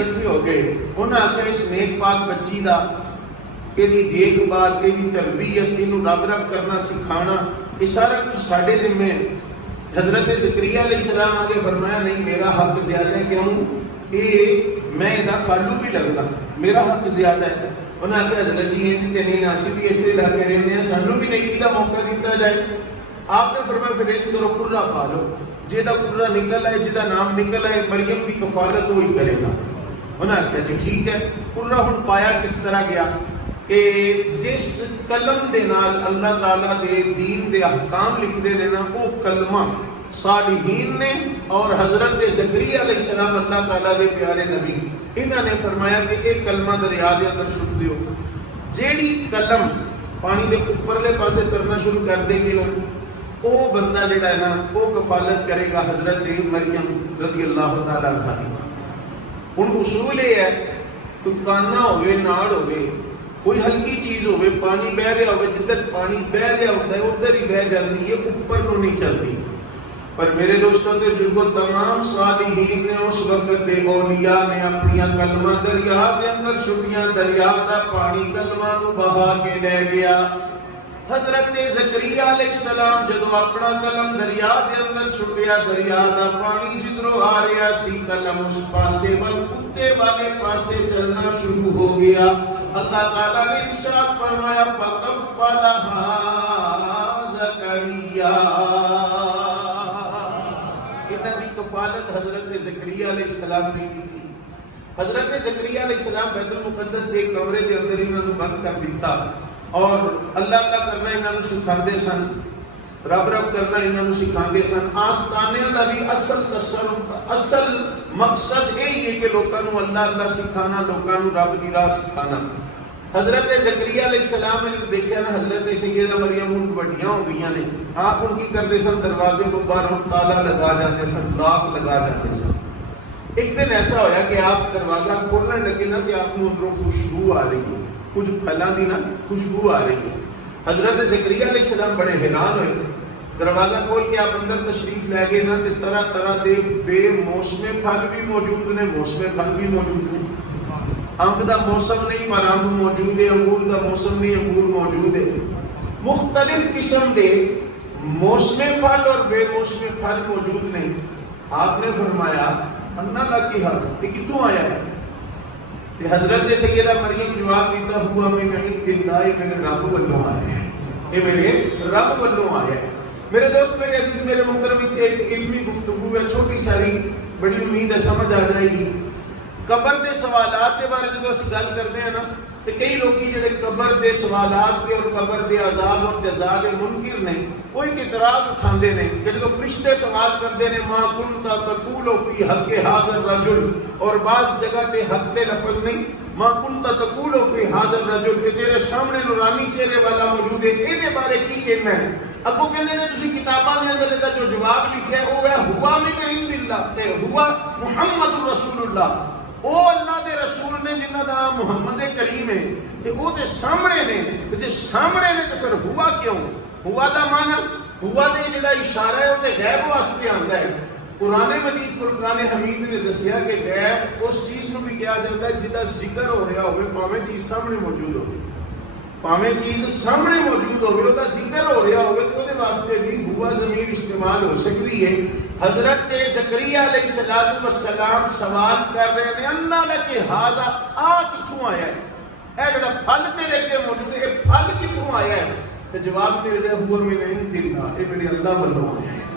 اکٹھے ہو گئے. انہاں آخیا اس نیک پاک بچی دا یہ دیکھ بھال یہ تربیت یہ رب رب کرنا سکھانا یہ سارا کچھ ساڈے ذمے. حضرت زکریا علیہ السلام آگے فرمایا نہیں میرا حق زیادہ ہے. کیوں یہ میں یہ خالو بھی لگنا میرا حق زیادہ ہے. انہوں نے کہا حضرت جی یہ تینی ناسی بھی ایسے علاقے رہنے ہیں سانو بھی نیکی کا موقع دیتا جائے. آپ نے فرمایا پھر ایک کرو کرہ پا لو جہاں کرہ نکل آئے جہاں نام نکل آئے مریم کی کفالت وہی کرے گا. انہوں نے کہا جی ٹھیک ہے. کرہ ہن پایا کس طرح گیا کہ جس قلم دے نال اللہ تعالیٰ دے دین دے احکام لکھ دے لینا وہ کلمہ صالحین نے اور حضرت زکریا علیہ السلام اللہ تعالیٰ دے پیارے نبی انہوں نے فرمایا کہ ایک کلمہ دریا دے اندر چھوڑ دیو. جیڑی قلم پانی دے اوپرلے پاسے کرنا شروع کر دے گی نا وہ بندہ جڑا ہے نا وہ کفالت کرے گا حضرت مریم رضی اللہ تعالیٰ عنہ کی. ان اصول یہ ہے کوئی کانا ہوئے ناڑ ہوئے کوئی ہلکی چیز ہوئے پانی بہ رہا ہوئے جدھر پانی بہ رہا ہوتا ہے ادھر ہی بہ جاتی ہے اوپر کو نہیں چلتی. پر میرے دوستوں کے جرگو تمام صالحین نے اس وقت دے اولیاء نے اپنی کلمہ دریا دے اندر چھٹیاں دریا دا پانی کلمہ نو بہا کے لے گیا. حضرت زکریا علیہ السلام جدو اپنا قلم دریا دے اندر چھٹیا دریا دا پانی جدرو آ رہا سی قلم اس پاسے وال کتے والے پاسے چلنا شروع ہو گیا. اللہ تعالیٰ نے ارشاد فرمایا فَقَفَّلَهَا زَكَرِيَّا انہاں دی کفالت حضرت زکریا علیہ السلام نے کی تھی. حضرت زکریا علیہ السلام بیت المقدس کے کمرے کے اندر انہاں کو بند کر دیتا اور اللہ کا کرنا انہاں نوں سکھاندے سن رب رب کرنا انہاں نوں سکھاندے سن. آستانے دا بھی اصل تصرف اصل مقصد یہی ہے کہ لوکاں نوں اللہ اللہ سکھانا لوکاں نوں رب دی راہ سکھانا. حضرت زکریا علیہ السلام نے دیکھا نا حضرت سیدہ مریم ان بڑیاں ہو گئی نے آپ ان کی کرتے سن دروازے کو باہر تالا لگا جاتے سن لاک لگا جاتے سن. ایک دن ایسا ہویا کہ آپ دروازہ کھولنے لگے نا کہ آپ کو اندروں خوشبو آ رہی ہے کچھ پھلاں دی نا خوشبو آ رہی ہے. حضرت زکریا علیہ السلام بڑے حیران ہوئے. دروازہ کھول کے آپ اندر تشریف لے گئے نا کہ طرح طرح دے بے موسم پھل بھی موجود نے موسم پھل بھی موجود نے. امب دا موسم نہیں پر امب موجود ہے انگور دا موسم نہیں انگور موجود ہے. مختلف قسم دے موسم پھل اور بے موسم پھل موجود نہیں. آپ نے فرمایا انا لکی حق یہ کتوں آیا ہے. حضرت سیدہ مریم جواب دیتا ہوا من عند اللہ میرے رب والوں آیا ہے یہ میرے رب والوں آیا ہے. میرے دوست میرے عزیز میرے محترم تھے ایک علمی گفتگو ہے چھوٹی ساری بڑی امید ہے سمجھ آ جائے گی. قبر دے سوالات کے بارے جب اسی گل کرتے ہیں نا تو کئی لوگ جڑے قبر دے سوالات کے اور قبر دے عذاب اور جزا دے منکر نہیں وہ ایک اعتراض اٹھاندے نے کہ جب فرشتے سوال کرتے ہیں ما کنت تقول فی حق هذا الرجل اور بعض جگہ تے حق دے لفظ نہیں ما کنت تقول فی هذا الرجل کہ تیرے سامنے نورانی چہرے والا موجود ہے اے بارے کی کہنا ہے. ابو کہندے نے تسی کتاباں دے اندر دا جو جواب لکھیا ہے وہ ہے ہوا من عند اللہ تے ہوا محمد رسول اللہ او اللہ دے رسول نے جنہاں دا محمد کریم ہے تے او دے سامنے نے تے سامنے نے تے پھر ہوا کیوں. ہوا دا معنی ہوا دے جڑا اشارہ ہے او تے غیب واسطے آندا ہے. قرآن مجید فرقان حمید نے دسیا کہ غیب اس چیز نو بھی کہا جاتا ہے جدا ذکر ہو رہا ہوئے پاویں چیز سامنے موجود ہو پاویں چیز سامنے موجود ہوئے او دا ذکر ہو رہا ہوئے تو دے واسطے بھی ہوا ضمیر استعمال ہو سکتی ہے. حضرت زکریا علیہ السلام سوال کر رہے ہیں انا لک ھذا آ کتھوں آیا ہے اے جڑا پھل تیرے اگے موجود ہے اے پھل کتھوں آیا ہے. تے جواب دے رہے ہوا من عند اللہ اے میرے اللہ والوں آیا ہے.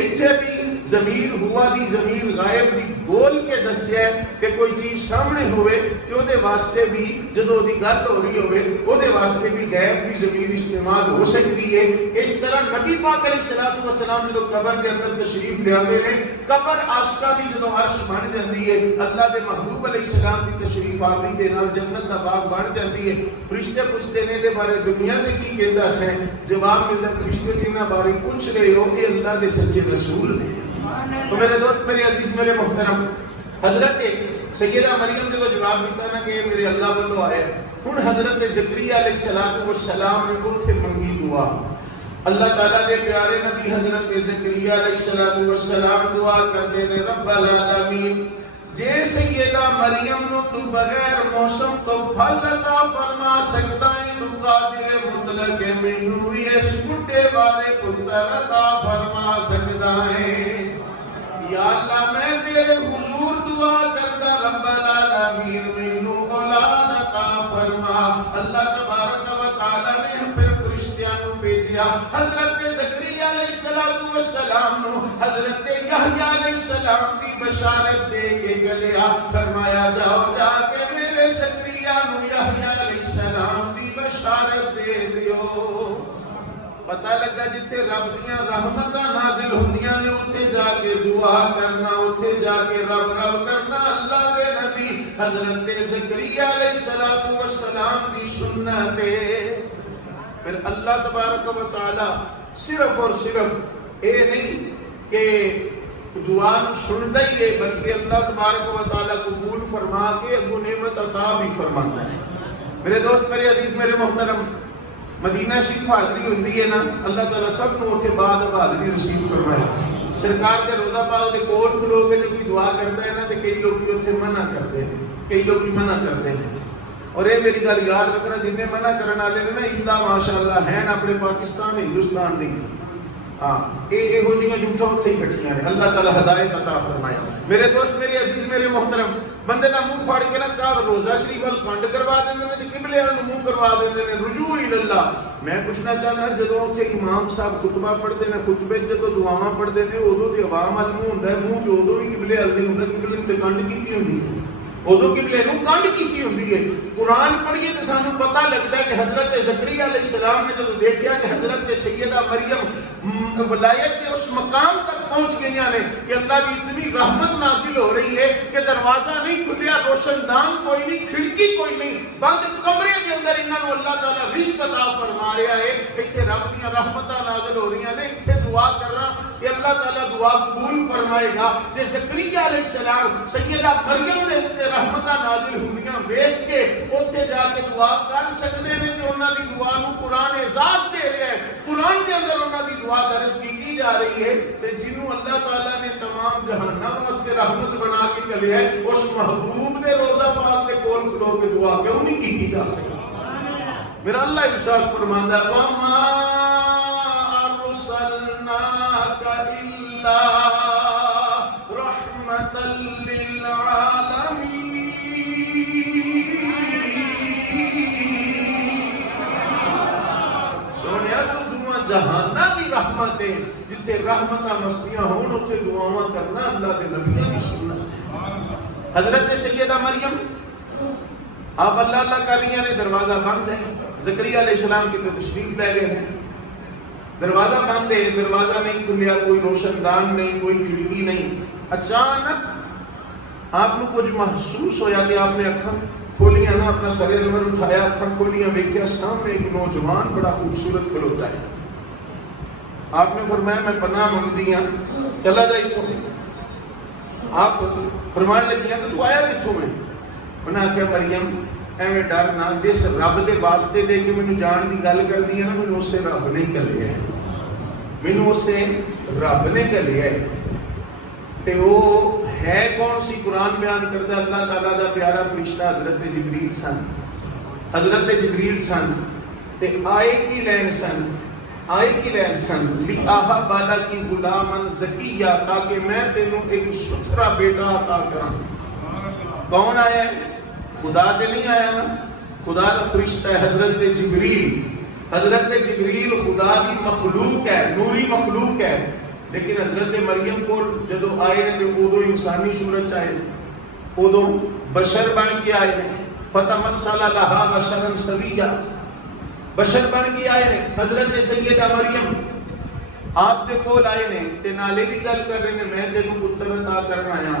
اتنے بھی ضمیر ہوا دی ضمیر غائب دی بول کے دسیا ہے کہ کوئی چیز سامنے ہوئے کہ وہ دے واسطے بھی جدو دی گل ہو رہی ہوئے وہ دے واسطے بھی غیب دی ضمیر استعمال ہو سکتی ہے. اس طرح نبی پاک علیہ السلام جدو قبر کے اندر تشریف لے آتے ہیں قبر عاشقاں دی جدو عرش بن جاتی ہے اللہ دے محبوب علیہ السلام دی تشریف آوری دے نال جنت دا باغ بن جاتی ہے. فرشتے پوچھتے نے دے بارے دنیا میں کی کہندا ہے جواب ملتا فرشتے جنہاں بارے پوچھ رہے ہو یہ اللہ دے سچے رسول نے. تو میرے دوست میرے عزیز میرے محترم حضرت سیدہ مریم جب جواب دیتا نا کہ میرے اللہ والوں آئے ہن حضرت زکریا علیہ السلام نے اتھے منگی دعا. اللہ تعالیٰ دے پیارے نبی حضرت زکریا علیہ السلام دعا کرتے ہیں رب العالمین جے سیدہ مریم نو تو بغیر موسم تو پھل عطا فرما سکتا ہے تو قادر مطلق مینوں وی اس بڈھے بارے پتر عطا فرما سکتا ہے۔ یا اللہ میں تیرے حضور دعا کرتا رب العالمین مینوں اولاد عطا فرما۔ اللہ تبارک و تعالی نے پھر فرشتیاں نو بھیجیا، حضرت زکریا علیہ السلام نو حضرت یحییٰ علیہ السلام دی بشارت دے کے گلیا، فرمایا جاؤ جا کے میرے زکریا نو یحییٰ علیہ السلام دی بشارت دے دیو۔ پتہ لگا جتھے رب دیاں رحمتاں نازل ہوندیاں نے اتھے جا کے دعا کرنا، اتھے جا کے رب رب کرنا اللہ دے نبی حضرت زکریا علیہ السلام دی سنت ہے۔ پھر اللہ تبارک و تعالی صرف اور صرف اے نہیں کہ دعا سنتا ہی ہے بلکہ اللہ تبارک و تعالی قبول فرما کے وہ نعمت عطا بھی فرماتا ہے۔ میرے دوست، میرے عزیز، میرے محترم، مدینہ شریف حاضری ہوندی ہے نا، اللہ تعالیٰ سب کو اتنے بعد حاضری نصیب فرمائے۔ سرکار کے روزہ پاک دے کول کھلو کے جو کوئی دعا کرتا ہے نا تو کئی لوگ اتنے منع کرتے ہیں، کئی لوگ منع کرتے ہیں۔ اور یہ میری گل یاد رکھنا، جن نے منع کرنے والے نا اللہ ماشاءاللہ ہیں اپنے پاکستان ہندوستان دی، ہاں یہ ہو جیاں جھوٹا اتنے ہی کٹھیاں نے۔ اللہ تعالیٰ ہدایت عطا فرمائے۔ میرے دوست، میرے عزیز، میرے محترم، بندے کا منہ پھاڑ کے نا کہا روزہ شریف وال کنڈ کروا دیندے نے تے قبلے وال منہ کروا دیندے نے، رجوع اللہ۔ میں پوچھنا چاہنا جدوں اوتھے امام صاحب خطبہ پڑھتے ہیں، خطبے جدوں دعاواں پڑھتے ہیں ادوں تے عوام وال منہ ہوندا ہے، منہ تے ادوں بھی قبلے وال نہیں ہوندا، قبلے تے کنڈ کیتی ہوندی ہے، ادوں قبلے نوں کنڈ کیتی ہوندی ہے۔ قرآن پڑھیے تو سانوں پتہ لگتا ہے کہ حضرت زکریا علیہ السلام نے جب دیکھا کہ حضرت سیدہ مریم ولایت کے اس مقام تک پہنچ گئی نے کہ اللہ کی اتنی رحمت نازل ہو رہی ہے کہ دروازہ نہیں کھلیا، روشن دان کوئی نہیں، کھڑکی کوئی نہیں، بند کمرے کے اندر انہوں نے اللہ تعالیٰ رزق عطا فرما رہا ہے۔ اتنے رب دیا رحمتاں نازل ہو رہی ہیں، اتنے دعا کرنا کہ اللہ تعالیٰ دعا قبول فرمائے گا۔ جے زکریا علیہ السلام سیدہ مریم نے اتنے رحمتاں نازل ہوندیاں ویکھ کے اتنے جا کے دعا کر سکتے ہیں کہ انہوں کی دعا نو قرآن اعزاز دے رہا ہے، قرآن کے اندر انہوں کی دعا درج کی جا رہی ہے۔ جنہوں اللہ تعالیٰ نے تمام جہانوں واسطے رحمت بنا کے کلیا ہے، اس محبوب دے روزہ پاک کے کول کھلو کے دعا کیوں نہیں کی جا سکتی؟ میرا اللہ ارشاد فرماندا ہے وَمَا أَرْسَلْنَاكَ إِلَّا رَحْمَةً لِّلْعَالَمِينَ۔ جہانہ کی رحمت ہے، جتھے رحمتاں مستیاں ہون اتھے دعاواں کرنا اللہ کے نبیوں کی سنت ہے۔ حضرت سیدہ مریم آپ اللہ اللہ کر رہی ہیں، دروازہ بند ہے، زکریا علیہ السلام کی تو تشریف لے گئے ہیں، دروازہ بند ہے، دروازہ نہیں کھلیا، کوئی روشن دان نہیں، کوئی کھڑکی نہیں۔ اچانک آپ کو کچھ محسوس ہویا کہ آپ نے اکھاں کھولیاں نا، اپنا سر انور اٹھایا، اکھاں کھولیاں، دیکھا سامنے ایک نوجوان بڑا خوبصورت کھلوتا ہے۔ آپ نے فرمایا میں پناہ منگدی ہاں، چلا جائی تو آپ فرمانے لگی ہیں تو آیا کتوں میں؟ انہاں کیا مریم ایویں ڈر نہ، جس رب دے واسطے دے کے مینوں جان دی گل کر دی ہے نا، مینوں اس سے رب نے کلیا ہے، مینوں اس سے رب نے کلیا ہے۔ تے وہ ہے کون سی؟ قرآن بیان کرتا اللہ تعالیٰ دا پیارا فرشتہ حضرت جبریل سن، حضرت جبریل سن، تے آئے کی لین سن، آئے کی لین سن لِآہا بالا کی غلامن زکیہ، تاکہ میں تینوں ایک ستھرا بیٹا عطا کراں۔ کون آیا ہے؟ خدا تے نہیں آیا نا، خدا کا فرشتہ ہے حضرت جبریل۔ حضرت جبریل خدا کی مخلوق ہے، نوری مخلوق ہے، لیکن حضرت مریم کو جدو آئے نے تو ادو انسانی صورت آئے، ادو بشر بن کے آئے نے، فتمثل لہا بشرا سویا، بشر بن کے آئے نے۔ حضرت سیدہ مریم آپ دے کول آئے نے تے نالے بھی گل کر رہے نے میں تینوں پتر عطا کرنا آیا۔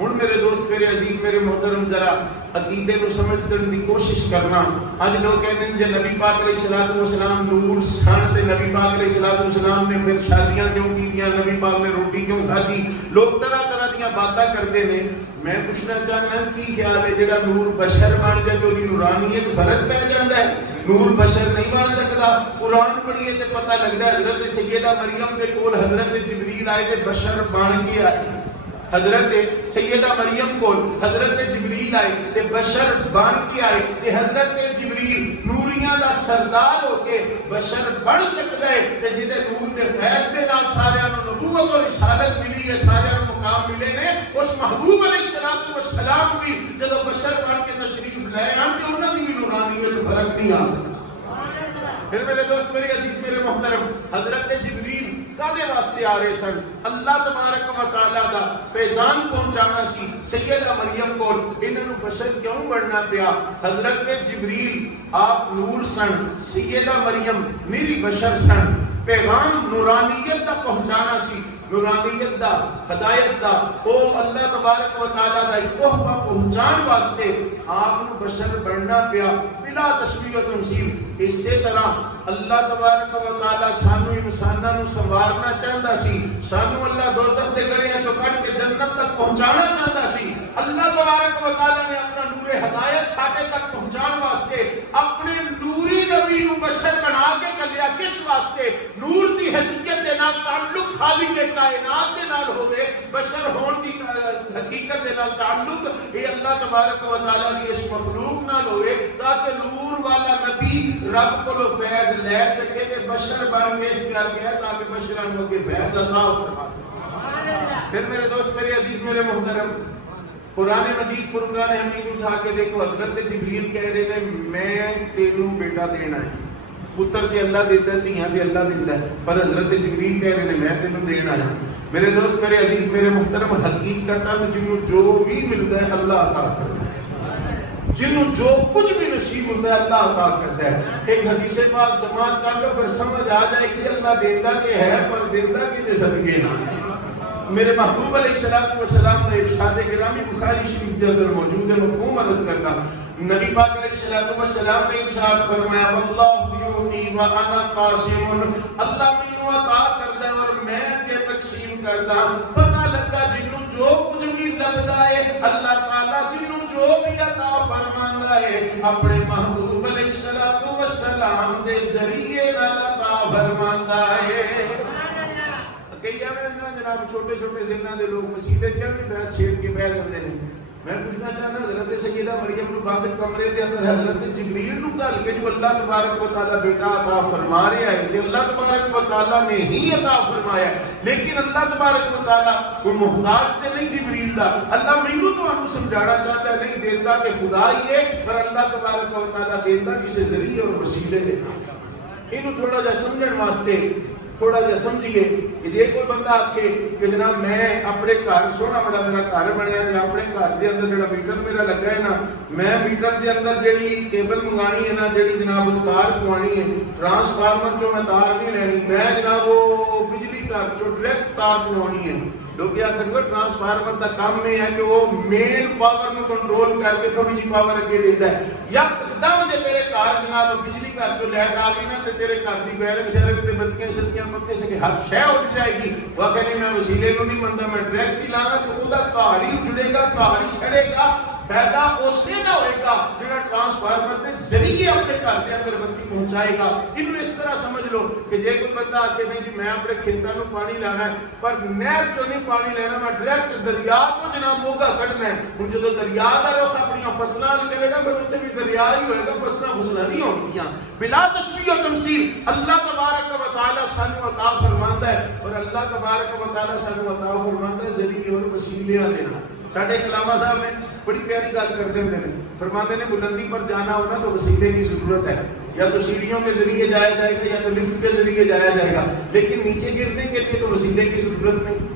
ہن میرے دوست، میرے عزیز، میرے محترم، ذرا عقیدے کو سمجھنے کی کوشش کرنا۔ آج لوگ کہتے ہیں جب نبی پاک علیہ الصلوۃ والسلام نور سن تے نبی پاک علیہ الصلوۃ والسلام نے پھر شادیاں کیوں کیتیاں، نبی پاک نے روٹی کیوں کھادی، لوگ طرح طرح دیاں باتاں کرتے ہیں۔ میں پوچھنا چاہنا کی خیال ہے جڑا نور بشر بن جائے تو نورانیت فرق پہ جاتا ہے؟ نور بشر نہیں بن سکتا۔ قرآن پڑھیے تو پتہ لگتا ہے حضرت سیدہ مریم کے کول حضرت جبریل آئے تے بشر بن کے آئے۔ حضرت سیدہ مریم کو حضرت جبریل آئے تے بشر بن کے آئے تے حضرت جبریل نوریاں دا سردار ہو کے بشر بن سکتا ہے تے جدے نور دے فیض دے نال سارے نو نبوت اور رسالت ملی ہے، سارے نو مقام ملے نے، اس محبوب علیہ السلام بھی جدو بشر بن کے تشریف لائے ہم کہ انہوں نے بھی نورانیت فرق نہیں آ سکتا۔ پھر میرے دوست، میرے عزیز، میرے محترم، حضرت جبریل کادے واسطے آ رہے سن؟ اللہ تبارک و تعالیٰ دا فیضان پہنچانا سی سیدہ مریم کو۔ انہوں بشر کیوں بڑھنا پیا؟ حضرت جبریل آپ نور سن، سیدہ مریم میری بشر سن، پیغام نورانیت دا پہنچانا سی، نورانیت دا، ہدایت دا، او اللہ تبارک و تعالیٰ دا ایک تحفہ پہنچان واسطے آپ کو بشر بڑھنا پیا بلا تشبیہ و تمثیل۔ اسی طرح اللہ تبارک و تعالیٰ سانو انساناں نو سنوارنا چاہتا سی، سانو اللہ دوزخ دے گڑیاں چوں کڈ کے جنت تک پہنچانا چاہتا سی۔ اللہ تبارک و تعالیٰ نے اپنا نور ہدایت ساڈے تک پہنچان واسطے اپنے نوری نبی نو بشر بنا کے کلیا۔ کس واسطے؟ نور دی حیثیت دے نال تعلق خالق کائنات دے نال ہوے، بشر ہون دی حقیقت دے نال تعلق اے اللہ تبارک و تعالیٰ دی اس مخلوق نال ہوے، تاکہ نور والا نبی رب کو فیض لے سکے کہ بشر بن پیش کر گیا تاکہ بشران کو کے فیض عطا فرما سکے۔ پھر میرے دوست، میرے عزیز، میرے محترم، قرآن مجید فرقان حمید اٹھا کے دیکھو، حضرت جبریل کہہ رہے ہیں میں تینوں بیٹا دینا ہے، پتر تے اللہ دیتا ہے، دھیاں تے اللہ دیتا ہے، پر حضرت جبریل کہہ رہے ہیں میں تینوں دینا ہے۔ میرے دوست، میرے عزیز، میرے محترم، حقیقتاً جنہوں جو بھی ملتا ہے اللہ عطا کرتا ہے، جنہوں جو کچھ بھی نصیب ہوتا ہے اللہ عطا کرتا ہے۔ ایک حدیث پاک سماعت کر لو پھر سمجھ آ جائے کہ اللہ دیتا کہ ہے پر دیتا کہ صدقے نہ۔ میرے محبوب علیہ السلام کا ارشاد گرامی بخاری شریف کے اندر موجود ہے، مفہوم عرض کرتا۔ نبی پاک علیہ السلام نے ارشاد فرمایا واللہ یعطی وانا قاسم، اللہ مینوں عطا کرتا ہے اور میں کے تقسیم کرتا۔ پتہ لگا جنوں جو کچھ بھی لبدا ہے اللہ تعالیٰ جنوں جو بھی عطا فرماندا ہے اپنے محبوب علیہ السلام دے ذریعے نال عطا فرماندا ہے۔ کئی جناب چھوٹے چھوٹے ذہناں دے لوگ مسیلے جہاں بھی بحث چھیڑ کے بہ جاندے نے۔ میں پوچھنا چاہنا حضرت سیدہ مریم نو بند کمرے دے اندر حضرت جبریل نو گل کے جو اللہ تبارک و تعالیٰ بیٹا عطا فرما رہا ہے کہ اللہ تبارک و تعالیٰ نے ہی عطا فرمایا ہے، لیکن اللہ تبارک و تعالیٰ کوئی محتاج تے نہیں جبریل دا۔ اللہ مینوں تو ہم سمجھانا چاہتا ہے نہیں دیتا کہ خدا ہی ہے، پر اللہ تبارک و تعالیٰ دیتا کسی ذریعے اور وسیلے دے نال۔ اینو تھوڑا جا سمجھن واسطے تھوڑا جا سمجھیے کہ جے کوئی بندہ آکھے کہ جناب میں اپنے گھر سونا بڑا میرا گھر بنیا تے اپنے گھر دے اندر جڑا میٹر میرا لگا ہے نا، میں میٹر دے اندر جڑی کیبل منگانی ہے نا، جڑی جناب وہ تار پوانی ہے، ٹرانسفارمر چوں میں تار نہیں لینی، میں جناب وہ بجلی گھر چوں ڈائریکٹ تار پوانی ہے۔ لوگ کیا کریں گے ٹرانسفارمر دا کام میں ہے کہ وہ مین پاور میں کنٹرول کر کے تھوڑی جی پاور اگے دیتا ہے، یا دم جے تیرے گھر جناب بجلی گھر تو لائٹ آ گئی نا تے تیرے گھر دی بیرنگ شیرنگ تے بتیاں شتیاں پکے سے ہر شے اٹھ جائے گی۔ وہ کہنے میں وسیلے نو نہیں منتا، میں ڈائریکٹ ہی لانا تو وہ گھر ہی اجڑے گا، گھر ہی سڑے گا۔ فائدہ اسی دا ہوئے گا جڑا ٹرانسفارمر دے ذریعے اپنے گھر دے اندر بتی پہنچائے گا۔ انہوں اس طرح سمجھ لو کہ جے کوئی بندہ آکے نہیں جی میں اپنے کھیتاں نو پانی لانا ہے پر نہر چوں نہیں پانی لینا، میں ڈائریکٹ دریا کو جناب موگا کڈنا ہے۔ ہن جدوں دریا دا رخ اپنی فصلاں نال کرے گا پھر اتنے بھی دریا ہی ہوئے گا، فصلاں نہیں ہونگیاں۔ بلا تشبیہ و تمثیل اللہ تبارک و تعالیٰ سانو عطا فرماندا ہے، اور اللہ تبارک و تعالیٰ سانو عطا فرماندا ہے ذریعے اور وسیلیاں دے نال۔ ساڈے علامہ صاحب نے بڑی پیاری گل کرتے ہوتے ہیں، فرماتے ہیں بلندی پر جانا ہونا تو وسیلے کی ضرورت ہے، یا تو سیڑھیوں کے ذریعے جایا جائے گا یا تو لفٹ کے ذریعے جایا جائے گا، لیکن نیچے گرنے کے لیے تو وسیلے کی ضرورت نہیں،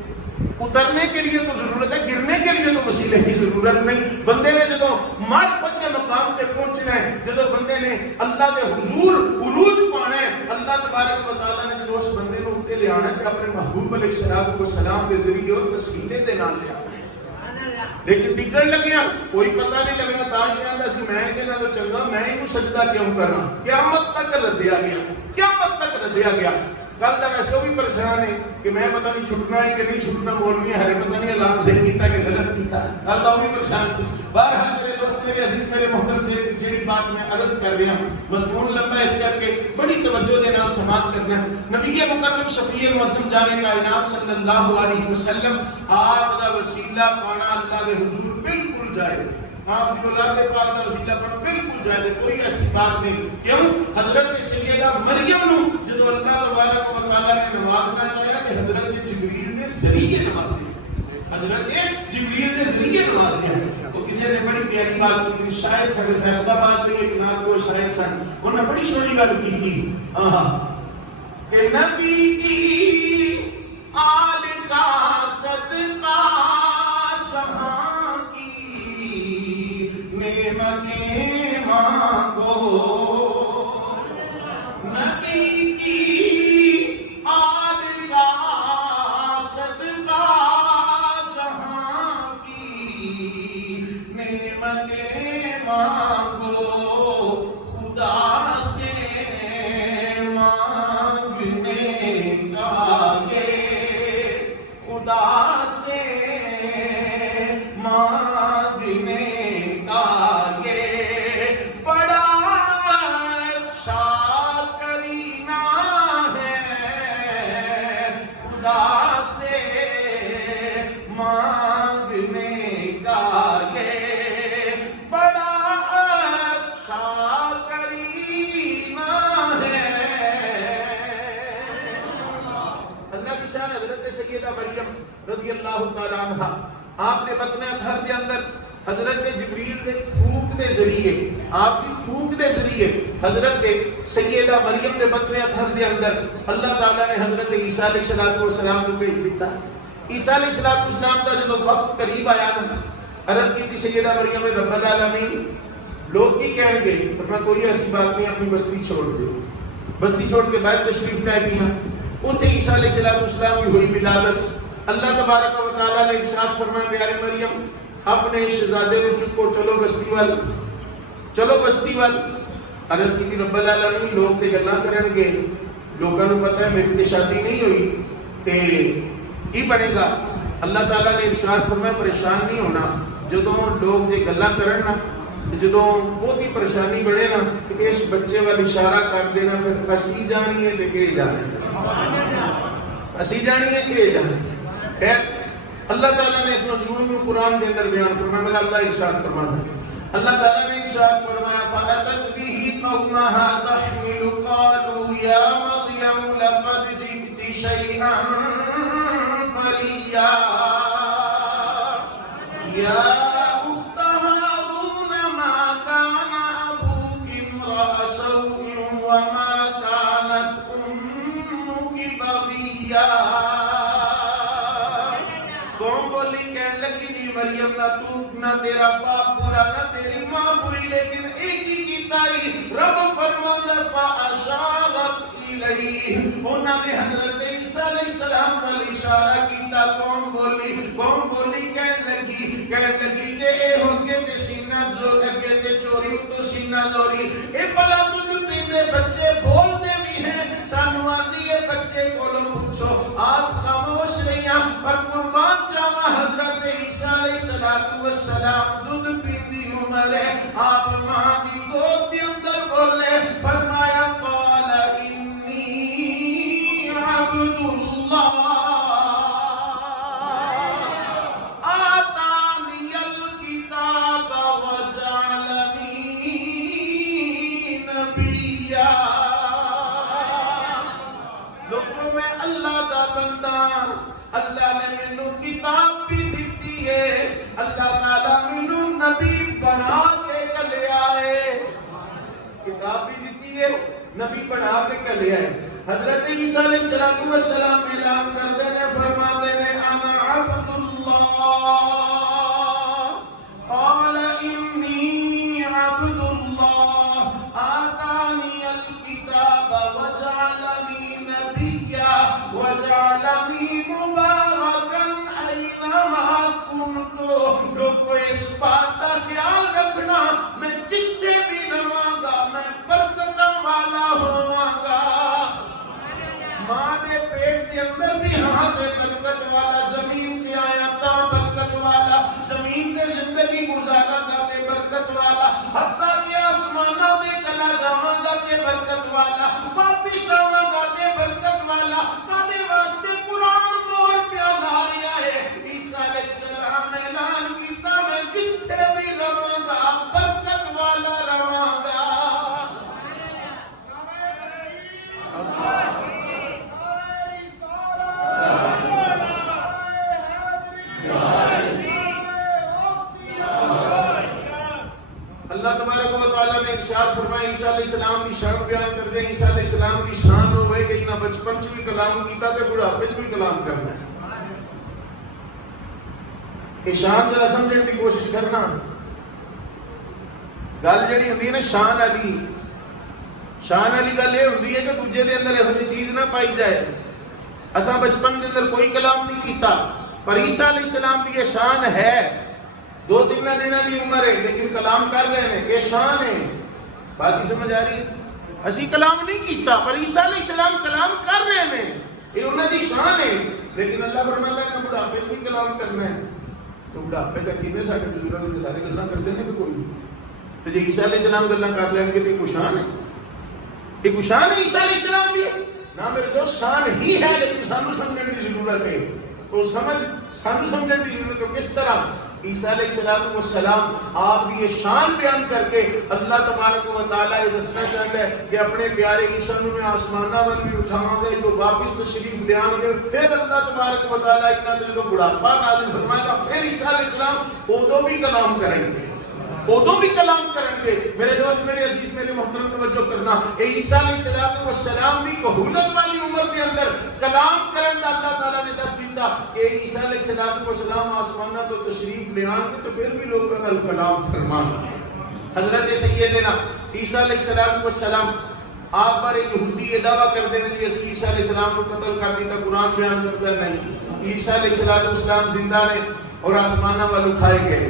اترنے کے لیے تو ضرورت ہے، گرنے کے لیے تو وسیلے کی ضرورت نہیں۔ بندے نے جدو معرفت کے مقام تے پہنچنا ہے، جدو بندے نے اللہ دے حضور عروج پانا ہے، اللہ تبارک و تعالیٰ نے جدو اس بندے نو اتے لے آنا ہے کہ اپنے محبوب علیہ السلام کے ذریعے اور وسیلے دے نال لے آنا ہے۔ لیکن ٹکڑ لگیا کوئی پتہ نہیں لگنا، تاں کہندا سی میں کہ نالوں چنگا میں اینوں سجدہ کیوں کرنا، قیامت تک لدیا گیا، قیامت تک لدیا گیا۔ کل دا ویسے بھی پریشان ہے کہ میں پتہ نہیں چھٹنا ہے کہ نہیں چھٹنا، مولوی ہے پتہ نہیں اللہ صحیح کیتا کہ غلط کیتا ہے، کل دا بھی پریشان سی۔ بہرحال میرے دوست، میرے عزیز، میرے محترم، جیڑی ایک بات میں عرض کر رہا ہوں، مضمون لمبا اس کر کے بڑی توجہ دے نال سماعت کرنا ہے۔ نبی مکرم شفیع معظم جانے کائنات صلی اللہ علیہ وسلم آپ دا وسیلہ پانا اللہ دے حضور بالکل جائز ہے، آپ کی اولاد پاک کا وسیلہ پانا بالکل جائز ہے، کوئی ایسی بات نہیں۔ کیوں؟ حضرت سیدہ مریم نو جدو اللہ تبارک و تعالی نے نوازنا چاہیا کہ حضرت جبریل دے ذریعے نوازے، حضرت جبریل دے ذریعے نوازے۔ تو کسی نے بڑی پیاری بات کی تھی، شاید سارے فیصلہ بات تھی، ایک نام کو شاید سن انہوں نے بڑی سونی گل کی تھی کہ نبی کی آل کا صدقہ جہاں کی نعمتیں مانگو، نبی کی آل کا صدقہ جہاں کی نعمتیں مانگو، خدا سے مانگنے کا یہ، خدا سے مانگنے کا یہ بڑا اچھا کرینہ ہے، خدا سے مانگنے کا یہ بڑا اچھا کرینہ ہے۔ اللہ کی شان حضرت سیدہ مریم رضی اللہ تعالی عنہ، آپ نے بطن اطہر کے اندر حضرت جبریل کے پھوک دے ذریعے، آپ کی پھوک دے ذریعے حضرت سیدہ مریم کے بطن اطہر کے اندر اللہ تعالیٰ نے حضرت عیسیٰ علیہ السلام کو بھیج دیتا۔ عیسیٰ علیہ السلام کا جب وقت قریب آیا نا، عرض کی تھی سیدہ مریم رب العالمین، لوگ کی کہیں گے؟ تو میں کوئی ایسی بات نہیں، اپنی بستی چھوڑ دے، بستی چھوڑ کے بعد تشریف لائے بھی ہیں۔ اتنے عیسیٰ علیہ السلام کی ہوئی ولادت، اللہ تبارک و تعالیٰ نے ارشاد فرمایا پیاری مریم اپنے شہزادے کو چکو، چلو بستی وال، چلو بستی وال۔ عرض کی رب العالمین لوگ تے گلاں کرن گے، لوگوں کو پتہ ہے میری تے شادی نہیں ہوئی تے کی بنے گا؟ اللہ تعالیٰ نے ارشاد فرمایا پریشان نہیں ہونا، جدوں لوگ تے گلاں کرن نا، جدوں بہت ہی پریشانی بڑھے نا کہ اس بچے والا اشارہ کر دینا، پھر اسی جانی ہے تے اے جانی ہے، اسی جانی ہے اے جانی ہے۔ خیر اللہ تعالیٰ نے اس مضمون میں قرآن کے اندر بیان فرمایا، میرا اللہ ارشاد فرماتا ہے، اللہ تعالیٰ نے ارشاد فرمایا فَأَتَتْ بِهِ قَوْمَهَا تَحْمِلُ قَالُوا يَا مَرْيَمُ لَقَدْ جِئْتِ شَيْئًا فَرِيًّا يَا أُخْتَ هَارُونَ مَا كَانَ أَبُوكِ امْرَأَ سَوْءٍ وَمَا كَانَتْ أُمُّكِ بَغِيًّا۔ مریم نہ تو نہ تیرا باپ برا نہ تیری ماں بری، لیکن ایک ہی کیتا ہی رب فرماتا فاشارت الیہ، انہوں نے حضرت عیسیٰ علیہ السلام والی اشارہ کیتا۔ کون بولی؟ کون بولی؟ کہنے لگی کہ اے ہوگے تے سینہ جو لگے تے چوری تو سینہ زوری، اے بلا تجھ پیندے بچے بول دے بھی ہیں، سانو آتی ہے بچے کولو پوچھو، آپ خاموش رہیاں پر قربان جاوا حضرت عیسیٰ علیہ السلام دودھ پیندی عمر ہے، آپ ماں کی گود کے اندر بولے، فرمایا قال انی عبد اللہ آتانی الکتاب وجعلنی نبیا۔ لوگوں میں اللہ دا بندہ، اللہ نے مینوں کتاب بھی دیتی ہے، اللہ تعالیٰ مینوں نبی بنا کے کلے آئے، کتاب بھی دیتی ہے، نبی بنا کے کلے آئے۔ حضرت عیسیٰ علیہ السلام اعلان کرتے ہیں، فرماتے ہیں انا عبد اللہ، قال انی عبد اللہ آتانی الکتاب وجعلنی نبیا وجعلنی مبارکا اینما کنت۔ لوگوں اس بات کا خیال رکھنا میں جتنے بھی رہوں گا میں برکتاں والا ہوں گا۔ ماں نے پیٹ کے اندر بھی ہاں تے برکت والا، زمین تے آیا تا برکت والا، زمین تے زندگی گزارا تا تے برکت والا، حتیٰ کہ آسمان اللہ تبارک و تعالیٰ نے ارشاد فرمایا عیسیٰ علیہ السلام کی شان بیان کر دیں. عیسیٰ علیہ السلام کی شان ہوئے کہ انہاں بچپن چ بھی کلام کیتا تے بڑھاپے چ بھی کلام کرنا ہے. یہ شان ذرا سمجھنے کی کوشش کرنا. گل جڑی ہوندی ہے نا شان والی گل یہ ہوندی ہے کہ دوجے دے اندر یہ چیز نہ پائی جائے. اساں بچپن دے اندر کوئی کلام نہیں کیتا پر عیسیٰ علیہ السلام کی یہ شان ہے. 2-3 دنوں کی عمر ہے لیکن کلام کر رہے ہیں. یہ شان ہے. بات سمجھ آ رہی ہے؟ اسی کلام نہیں کیتا پر عیسیٰ علیہ السلام کلام کر رہے ہیں. یہ انہوں کی شان ہے. لیکن اللہ فرماتا ہے کہ بڑھاپے بھی کلام کرنا ہے. تو بڑھاپے کا کنے سارے بزرگ سارے گلاں کرتے ہیں کہ کوئی نہیں. تو جی عیسیٰ علیہ السلام گلاں کر لیں گے تو یہ شان ہے. یہ شان ہے عیسیٰ علیہ السلام کی نہ میرے دوست شان ہی ہے. لیکن سانو سمجھنے کی ضرورت ہے. وہ سانو سمجھنے کی ضرورت ہے. کس طرح عیسیٰ علیہ السلام آپ کی یہ شان بیان کر کے اللہ تبارک و تعالیٰ یہ دسنا چاہتا ہے کہ اپنے پیارے عیسیٰ نو میں آسمانہ ول بھی اٹھاواں گا تو واپس تشریف لے آن گے. پھر اللہ تبارک و تعالیٰ اتنا جو بڑھاپا نازل فرمائے گا پھر عیسیٰ علیہ السلام ادو بھی کلام کریں گے. ادو بھی کلام کریں گے. میرے دوست میرے عزیز میرے محترم توجہ کرنا. عیسیٰ علیہ السلام کی کہولت والی عمر کے اندر کلام کرن دا اللہ تعالیٰ نے دس دیتا کہ عیسیٰ علیہ السلام آسمانہ تو تشریف لے آن گے تو پھر بھی لوگوں نے کلام فرمان. حضرت سیدنا عیسیٰ علیہ السلام آپ پر یہودی یہ دعویٰ کر دینے کہ عیسیٰ علیہ السلام کو قتل کر دیتا. قرآن بیان کرتا نہیں. عیسیٰ علیہ السلام زندہ نے اور آسمانہ وال اٹھائے گئے.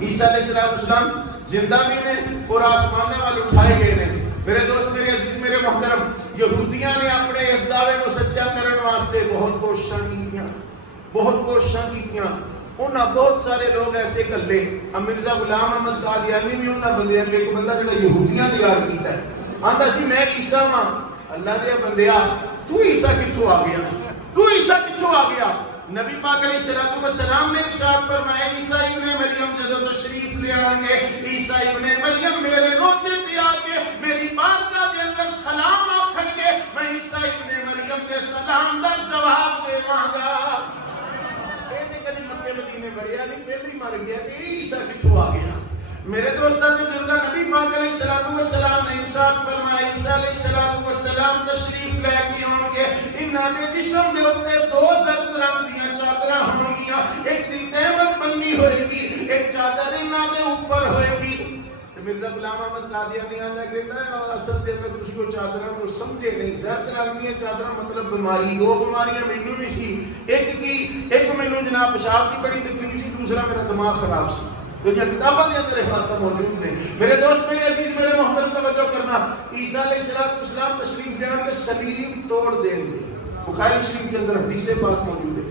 عیسیٰ علیہ السلام زندہ بھی نے اور آسمانہ وال اٹھائے گئے نے. میرے دوست میرے عزیز میرے محترم یہودیاں نے اپنے اس دعوے کو سچا کرنے واسطے بہت کوششاں کیتیاں. انہاں بہت سارے لوگ ایسے کلے. مرزا غلام احمد قادیانی بھی انہاں بندیاں جو ایک بندہ جڑا یہودیاں تیار کیتا ہے آندا سی میں عیسیٰ ہاں. اللہ دے بندیا تو عیسیٰ کتھوں آ گیا؟ نبی پاک علیہ السلام نے ارشاد فرمایا عیسیٰ ابن مریم جب تشریف لے آئیں گے عیسیٰ ابن مریم میرے روزے پہ آ کے میری بارگاہ کے اندر سلام آکھن گے. میں عیسیٰ ابن مریم کے سلام دا جواب دے گا. یہ تے کدی مکے مدینے بڑھیا نہیں پہلے ہی مر گیا تے عیسیٰ کتھوں آ گیا؟ میرے دوستاں نے بزرگاں نبی پاک علیہ السلام نے ارشاد فرمایا عیسیٰ علیہ السلام تشریف لے کے آن گے. انہاں دے جسم دے اوپر 2 زرد رنگ دیاں چادراں ہون گیاں. ایک دی تہمت بنی ہوئے گی ایک چادر انہاں دے اوپر ہوئے گی. مرزا غلام احمد قادیانی آندا کہتا ہے اصل دے میں کچھ کو چادراں کو سمجھے نہیں. زرد رنگ دیاں چادراں مطلب بیماری 2 بیماریاں مینوں بھی سی. ایک مینوں جناب پیشاب کی بڑی تکلیف سی. دوسرا میرا دماغ خراب سی. جو کتابوں کے اندر حوالہ موجود ہیں. میرے دوست میرے عزیز میرے محترم توجہ کرنا. عیسیٰ علیہ السلام تشریف لے آن کے سلیم توڑ دیں گے. بخاری شریف کے اندر حدیث پاک موجود ہے.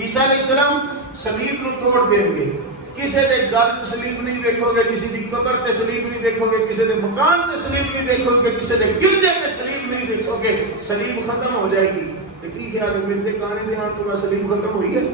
عیسیٰ علیہ السلام سلیب نو توڑ دیں گے. کسی دے گھر تے سلیب نہیں دیکھو گے, کسی دی قبر تے سلیب نہیں دیکھو گے, کسی دے مکان تے سلیب نہیں دیکھو گے, کسی دے گرجے تے سلیب نہیں دیکھو گے. سلیب ختم ہو جائے گی. تو کی خیال ہے مرزے کانے دے آن تو بعد سلیب ختم ہوئی ہے؟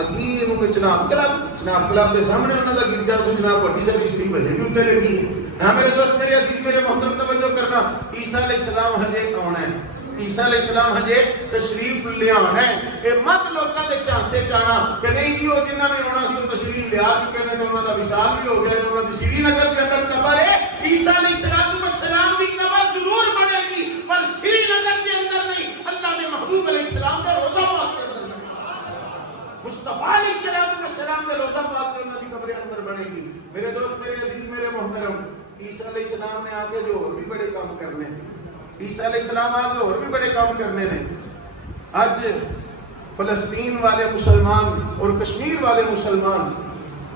اگیر میں چناب کلاب دے سامنے انہوں نے گرجا تو جناب وڈی ساری سلیب ہے بھی اتنے لگی ہے. ہاں میرے دوست میرے عزیز میرے محترم توجہ کرنا. عیسیٰ علیہ السلام ہجے آنا ہے. عیسیٰ علیہ السلام ہجے تشریف لے آنا ہے. اے مت لوکاں دے چانسے چانا کہ نہیں جی وہ جنہاں نے آنا سی وہ تشریف لے آ چکے ہیں تو انہوں دا وصال بھی ہو گیا تو انہوں دی سری نگر کے اندر قبر ہے. عیسیٰ علیہ السلام دی قبر ضرور بنے گی پر سری نگر کے اندر نہیں. اللہ نے محبوب علیہ السلام کا روزہ پاک کے اندر مصطفیٰ علیہ السلام کے روزہ پاک کے انہوں کی قبر اندر بنے گی. میرے دوست میرے عزیز میرے محترم عیسیٰ علیہ السلام نے آگے جو اور بھی بڑے کام کرنے ہیں. عیسیٰ علیہ السلام آگے اور بھی بڑے کام کرنے ہیں. آج فلسطین والے مسلمان اور کشمیر والے مسلمان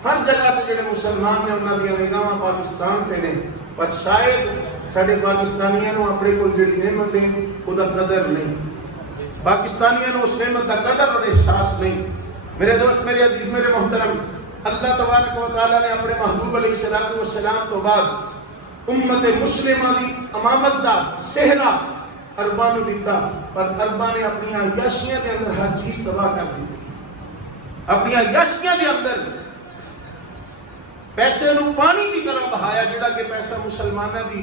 ہر جگہ تے جڑے مسلمان نے انہاں دی نگاہاں پاکستان تے نے پر شاید ساڈے پاکستانیاں نوں اپنے کول جڑی نعمت ہے او دا قدر نہیں. پاکستانیاں نوں اس نعمت دا قدر اور احساس نہیں. میرے دوست میرے عزیز میرے محترم اللہ تبارک و تعالیٰ نے اپنے محبوب علیہ السلام تو بعد امت مسلمہ دی امامت دا صحرا عرباں نوں دتا پر عرباں نے اپنی عیاشیاں دے اندر ہر چیز تباہ کر دی. اپنی عیاشیاں دے اندر پیسے نوں پانی کی طرح بہایا جڑا کہ پیسہ مسلماناں دی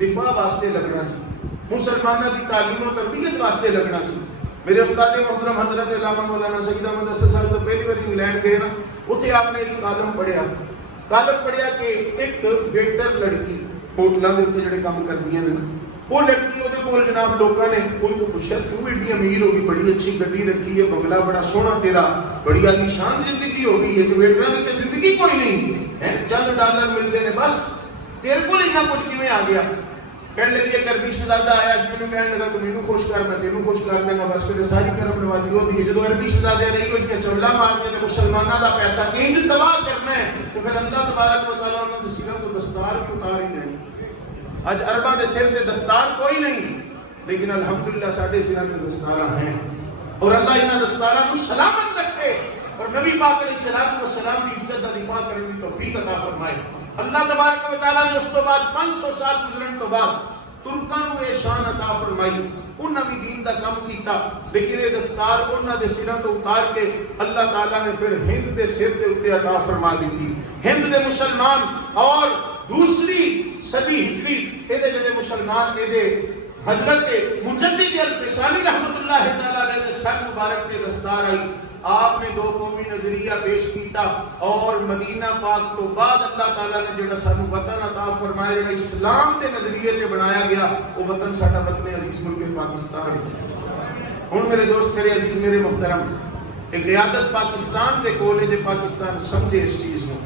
دفاع واسطے لگنا سی, مسلماناں دی تعلیم و تربیت واسطے لگنا سی. میرے استاد محترم حضرت علامہ مولانا سید احمد اسد صاحب تو پہلی بار انگلینڈ گئے نا, اتنے آپ نے ایک کالم پڑھیا. کالک پڑھیا کہ ایک ویٹر لڑکی ہوٹلاں دے اوتے جڑے کام کردیاں نے وہ لڑکی وہ کول جناب لوگوں نے ان کو پوچھا کیوں ایڈی امیر ہوگی, بڑی اچھی گڈی رکھی ہے, بنگلہ بڑا سونا تیرا, بڑی عالی شان زندگی ہوگی ہے, کہ ویٹراں دی تے زندگی کوئی نہیں ہے, چند ڈالر ملتے ہیں بس, تیرے کو اتنا کچھ کیویں آ گیا؟ کہنے لگی ایک عربی شہزادہ آیا, اس مینوں کہنے لگا تو مینوں خوش کر, میں تینوں خوش کر دیں گا, بس پھر ساری کرم نوازی ہوتی ہے. جدو عربی شہزادے نہیں ہوئی کہ چولا مار کے مسلمانوں کا پیسہ انج تباہ کرنا ہے, تو پھر اللہ تبارک و تعالیٰ انہوں نے سروں کو دستار بھی اتار ہی دینی. آج عرباں دے سر تے دستار کوئی نہیں, لیکن الحمدللہ ساڈے سراں تے دستاراں ہیں, اور اللہ انہاں دستاراں نوں سلامت رکھے اور نبی پاک علیہ السلام کی عزت دا دفاع کرنے کی توفیق عطا فرمائے. اللہ تبارک و تعالیٰ نے اس تو بعد 500 سال گزرن تو بعد ترکاں نوں اے شان عطا فرمائی, انہاں بھی دین دا کام کیتا, لیکن یہ دستار انہاں دے سراں تو اتار کے اللہ تعالیٰ نے پھر ہند دے سر تے اوتے عطا فرما دیتی. ہند دے مسلمان اور دوسری صدی ہجری اے دے جڑے مسلمان اے دے حضرت مجدد الفسانی رحمت اللہ تعالیٰ علیہ دے سر مبارک تے دستار آئی. آپ نے 2 قومی نظریہ پیش کیتا, اور مدینہ پاک تو بعد اللہ تعالیٰ نے جڑا سانو وطن عطا فرمایا, جڑا اسلام دے نظریے تے بنایا گیا, وہ وطن ساڈا وطن عزیز ملک پاکستان ہے. ہن میرے دوست, میرے عزیز, میرے محترم, ایک قیادت پاکستان دے کول ہے, جے پاکستان سمجھے اس چیز نو,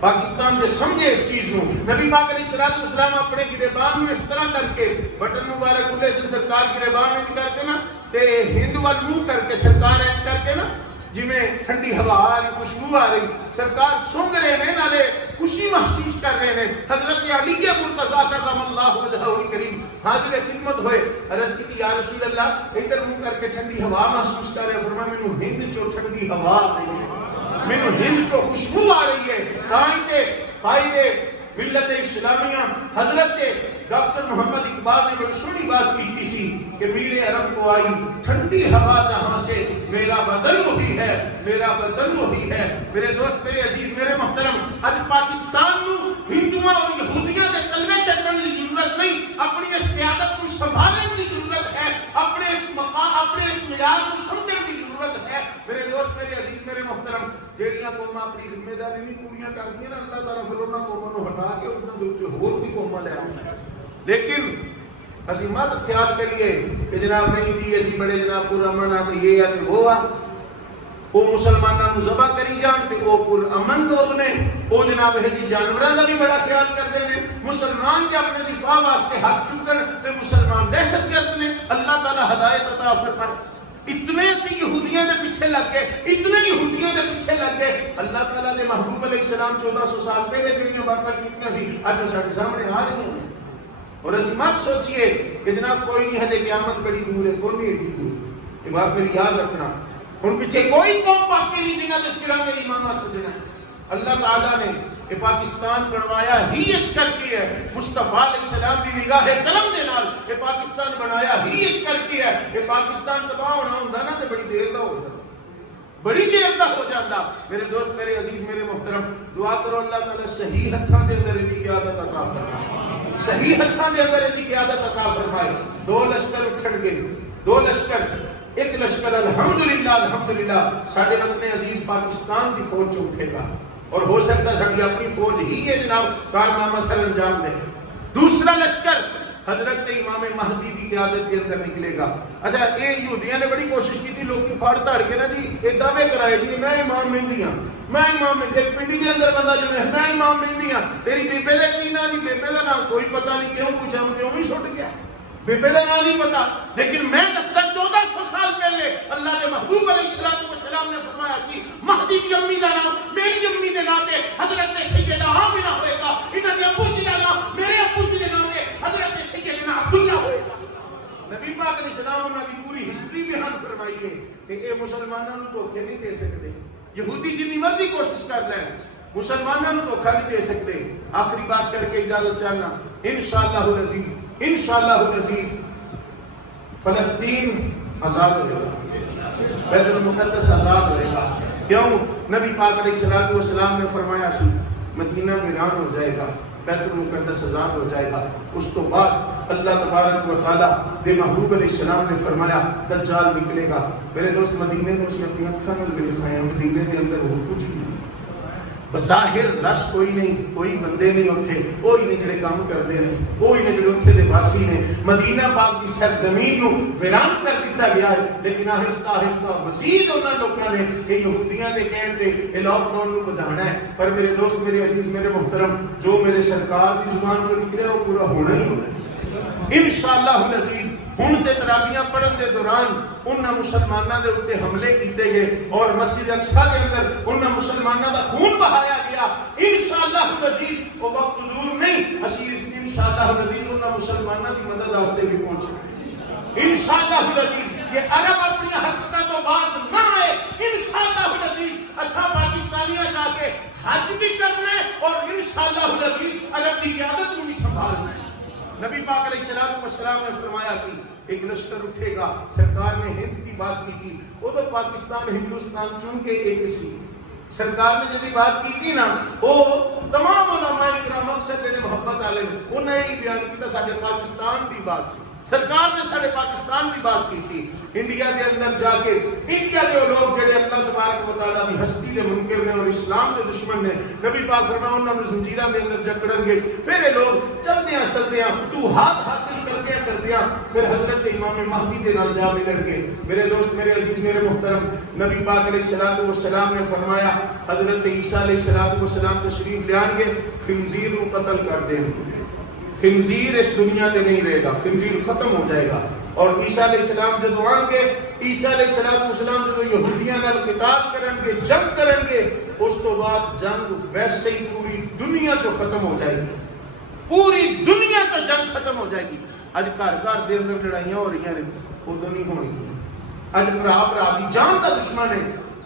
پاکستان جے سمجھے اس چیز نو. نبی پاک علیہ السلام اپنے گریبان میں اس طرح کر کے بٹن مبارک کھلے سے سرکار گریبان میں کر کے نا تے ہند وال منہ کر کے سرکار ایج کر کے نا جی میں ٹھنڈی ہوا آ رہی, خوشبو آ رہی, سرکار سونگ رہے ہیں, نالے خوشی محسوس کر رہے ہیں. حضرت علی مرتضیٰ کرم اللہ وجہہ الکریم حاضر خدمت ہوئے, عرض کی یا رسول اللہ ادھر منہ کر کے ٹھنڈی ہوا محسوس کر رہے, فرمایا مینوں ہند چو ٹھنڈی ہوا آ رہی ہے, مینوں ہند چو خوشبو آ رہی ہے. تائیں تے قائد ملت اسلامیہ حضرت ڈاکٹر محمد اقبال نے بڑی سونی بات کی سی کہ میرے عرب کو آئی ٹھنڈی ہوا جہاں سے, میرا بدن وہی ہے, میرا بدن وہی ہے. میرے دوست, میرے عزیز, میرے محترم, اج پاکستان نو ہندوؤں اور یہودیاں دے تلوے چڑھنے کی ضرورت نہیں, اپنی اس قیادت کو سنبھالنے کی ضرورت ہے, اپنے اس مقام, اپنے اس معیار کو سمجھنے کی ضرورت ہے. میرے دوست, میرے عزیز, میرے محترم, جیڑیاں قوماں اپنی ذمہ داری نہیں پوریاں کردیاں نا, اللہ تعالیٰ پھر انہاں قوماں نوں ہٹا کے انہاں دے اوپر ہور بھی قوماں لے آؤندے. لیکن اسی مت خیال کریے کہ جناب نہیں جی اسی بڑے جناب پرامن آ, تو یہ ہے کہ وہ آ, وہ مسلمانوں کو ذبح کری جان تے وہ پرامن لوگ نے, وہ جناب ہے جی جانوراں دا بھی بڑا خیال کرتے ہیں. مسلمان کے اپنے دفاع واسطے ہاتھ چکن تے مسلمان دہشت گرد نے. اللہ تعالیٰ ہدایت عطا فرمائے. اتنے سے یہودیاں دے پیچھے لگ گئے, اتنے یہودیاں دے پیچھے لگ گئے. اللہ تعالیٰ نے محبوب علیہ السلام 1400 سال پہلے جڑیاں باتاں کیتیاں سی اج ساڈے سامنے آ رہی ہیں. اور اس مت سوچئے کہ جناب کوئی نہیں ہے, قیامت بڑی دور ہے, کوئی نہیں ایڈی دور. یہ بات میری یاد رکھنا. ہن پیچھے کوئی قوم باقی نہیں جنہاں دے سراں تے ایمان سجنا ہے. اللہ تعالیٰ نے یہ پاکستان بنوایا ہی اس کر کے ہے, مصطفیٰ علیہ السلام کی نگاہ قلم دے نال یہ پاکستان بنایا ہی اس کر کے ہے. یہ پاکستان تباہ ہونا ہوندا نا تے بڑی دیر دا ہو جاتا, بڑی دیر دا ہو جاتا. میرے دوست, میرے عزیز, میرے محترم, دعا کرو اللہ تعالیٰ صحیح ہتھاں دے اندر دی قیادت عطا فرمائے, صحیح ہتھاں دے اندر دی قیادت عطا فرمائے. 2 لشکر اٹھن گے, 2 لشکر, ایک لشکر الحمدللہ الحمدللہ ساڈے وطن عزیز پاکستان دی فوج چ اٹھے گا, اور ہو سکتا ہے ساری اپنی فوج ہی ہے جناب کارنامہ سر انجام دے. دوسرا لشکر حضرت امام مہدی کی قیادت کے اندر نکلے گا. اچھا یہ یہودیاں نے بڑی کوشش کی تھی, لوگ پھاڑ تاڑ کے نا جی یہ دعوے کرائے جی میں امام مہدی ہاں, میں امام مہدی. ایک پنڈی کے اندر بندہ جو میں امام مہدی ہاں, تیری بیبے دا کی نام, بیبے دا نام کوئی پتہ نہیں, کیوں پوچھا کیوں ہی چھوٹ گیا, بیبے دا نام نہیں پتا. لیکن میں 1400 سال پہلے اللہ کے محبوب علیہ السلام نے فرمایا سی مہدی کی امی دا نام میری امی دے نام تے حضرت سیدنا آمنہ ہوئے گا, انہاں دے ابو جی دا نام میرے ابو جی دے نام تے حضرت سیدنا عبداللہ ہوئے گا. نبی پاک علیہ السلام انہاں دی پوری ہسٹری بیان فرمائی ہے کہ اے مسلماناں نوں دھوکے نہیں دے سکتے. یہودی جتنی مرضی کوشش کر لیں مسلمانوں کو دھوکہ نہیں دے سکتے. آخری بات کر کے اجازت چاہنا, انشاءاللہ العزیز, انشاءاللہ العزیز فلسطین آزاد ہوئے گا, بیت المقدس آزاد ہوئے گا. کیوں؟ نبی پاک علیہ السلام نے فرمایا سی مدینہ ویران ہو جائے گا, بیت المقدس آزاد ہو جائے گا. اس تو بعد اللہ تبارک و تعالیٰ دے محبوب علیہ السلام نے فرمایا دجال نکلے گا. میرے دوست, مدینے میں اس نے اپنی اکھاں نال ویکھایا, مدینے دے اندر وہ کچھ نہیں, بظاہر رش کوئی نہیں، کوئی بندے نہیں اتنے، وہی نے جڑے کام کرتے ہیں، وہی نے جڑے اتنے دے واسی نے۔ مدینہ پاک کی سرزمین نو ویران کر دیتا گیا ہے، لیکن آہستہ آہستہ مزید انہاں لوگوں نے یہ یہودیاں دے کہن تے یہ لاک ڈاؤن نو بدھانا ہے۔ پر میرے دوست، میرے عزیز، میرے محترم، جو میرے سرکار دی زبان چوں نکلے وہ پورا ہونا ہی ہونا ہے انشاءاللہ العزیز۔ ہن تے تراویحاں پڑھن دے دوران انہاں مسلماناں دے اوتے حملے کیتے گئے اور مسجد اقصی دے اندر انہاں مسلماناں دا خون بہایا گیا۔ انشاءاللہ العزیز وہ وقت دور نہیں، اسی انشاءاللہ العزیز انہاں مسلماناں دی مدد واسطے بھی پہنچے انشاءاللہ العزیز۔ یہ عرب اپنی حرکتاں تو باز نہ آئے انشاءاللہ العزیز۔ اساں پاکستانیاں جا کے حج بھی کرنا ہے اور انشاءاللہ العزیز عرب دی قیادت کو بھی سنبھالنا ہے۔ نبی پاک علیہ السلام نے فرمایا سی ایک لشکر اٹھے گا، سرکار نے ہند کی بات کی تھی، وہ تو پاکستان ہندوستان چون کے ایک سی، سرکار نے جدی بات کی تھی نا وہ تمام علماء کرام اکثر جڑے محبت والے انہوں نے ہی بیان کیتا سارے پاکستان دی بات سی، سرکار نے سارے پاکستان دی بات کی تھی۔ انڈیا دے اندر جا کے انڈیا دے لوگ جڑے اللہ تبارک و تعالیٰ دی ہستی دے منکر نے اور اسلام دے دشمن نے، نبی پاک فرمایا انہاں نوں زنجیراں دے اندر جکڑن گے۔ پھر یہ لوگ چلدیاں چلدیاں فتوحات حاصل کردیاں پھر حضرت امام مہدی دے نال جا ملن گے۔ میرے دوست، میرے عزیز، میرے محترم، نبی پاک علیہ السلام نے فرمایا حضرت عیسیٰ علیہ السلام تشریف لے آن گے، خنزیر کو قتل کر دیں گے، خنزیر اس دنیا تے نہیں رہے گا، خنزیر ختم ہو جائے گا۔ اور عیسیٰ علیہ السلام جدو آن گے، عیسیٰ علیہ السلام جدو یہودیاں نال قتال کرن گے، جنگ کرن گے، اس تو بعد جنگ ویسے ہی پوری دنیا تو ختم ہو جائے گی، پوری دنیا تو جنگ ختم ہو جائے گی۔ اج گھر گھر دے اندر لڑائیاں ہو رہی ہیں، ادو نہیں ہونی گی۔ اج بھرا دی جان کا دشمن ہے،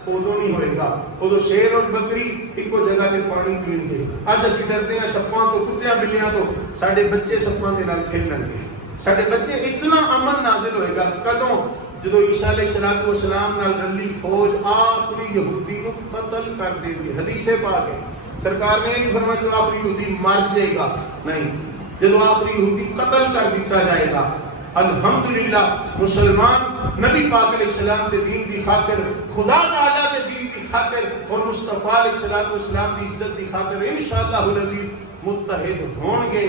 ادو نہیں ہوئے گا۔ ادو شیر اور بکری ایک جگہ تے پانی پین گے۔ اج اسی ڈرتے ہیں سپاں تو، کتیاں بلیاں تو، ساڈے بچے سپاں دے نال کھیلن گے، ساڈے بچے۔ اتنا امن نازل ہوئے گا کدوں؟ جدو عیسیٰ علیہ السلام نال رلی فوج آخری یہودی کو قتل کر دیں گے۔ حدیث پاک ہے، سرکار نے نہیں فرمایا جو آخری یہودی مر جائے گا، نہیں، جدو آخری یہودی قتل کر دیتا جائے گا۔ الحمدللہ مسلمان نبی پاک علیہ السلام دے دین دی خاطر، خدا تعالیٰ دے دین دی خاطر اور مصطفیٰ علیہ السلام دی عزت دی خاطر انشاءاللہ العزیز متحد ہون گے۔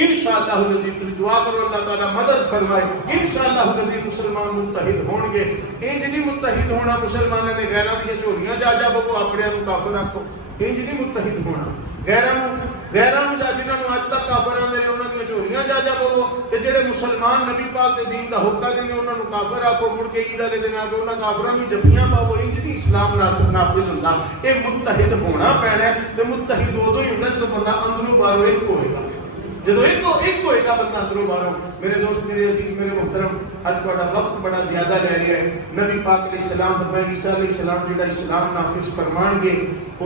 انشاءاللہ العزیز تم دعا کرو اللہ تعالیٰ مدد فرمائے۔ انشاءاللہ العزیز مسلمان متحد ہون گے۔ انج نہیں متحد ہونا مسلمانوں نے غیرہ دیا چوریاں جا جا بگو اپنے انو کافر رکھو، انج نہیں متحد ہونا۔ غیروں جا جنہوں نے اج تک کافر آندے نے انہاں دی چوریاں جا جا بولو، تے جڑے مسلمان نبی پاک دے دین دا حکم دیندے انہاں نوں کافر آکھو، مڑ کے عید والے دن آ کے انہاں کافراں نوں جفیاں پاؤ، انج نہیں اسلام نافذ ہوندا۔ اے متحد ہونا پینا ہے، تے متحد اودوں ہی ہوندا جدوں بندہ اندروں باہروں ایک ہوئے گا، جدوں ایک ہوئے گا بندہ اندروں باہروں۔ میرے دوست، میرے عزیز، میرے محترم، اج تہاڈا وقت بڑا زیادہ رہ گیا ہے۔ نبی پاک علیہ السلام فرمایا عیسیٰ علیہ السلام جڑا اسلام نافذ فرمان گے،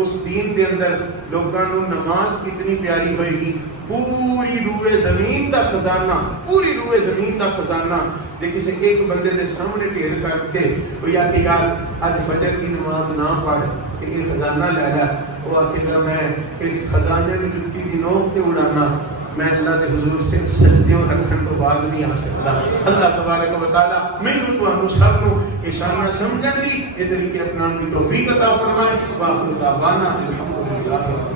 اس دین دے اندر لوگاں نوں نماز کتنی پیاری ہوئے گی، پوری روئے زمین دا خزانہ، پوری روئے زمین دا خزانہ جے کسی ایک بندے دے سامنے ڈھیر کر کے کوئی آکے یار اج فجر کی نماز نہ پڑھ کہ یہ خزانہ لے لے، وہ آکے گا میں اس خزانے نوں جُتی دی نوک تے اڑانا، میں اللہ دے حضور سے سجدے اور رکھن تو باز نہیں آ سکتا۔ اللہ تبارک و تعالیٰ مینوں تانوں سب نوں یہ شاناں سمجھن دی، یہ طریقے اپنان دی توفیق عطا فرمائے۔ وآخر دعوانا الحمدللہ۔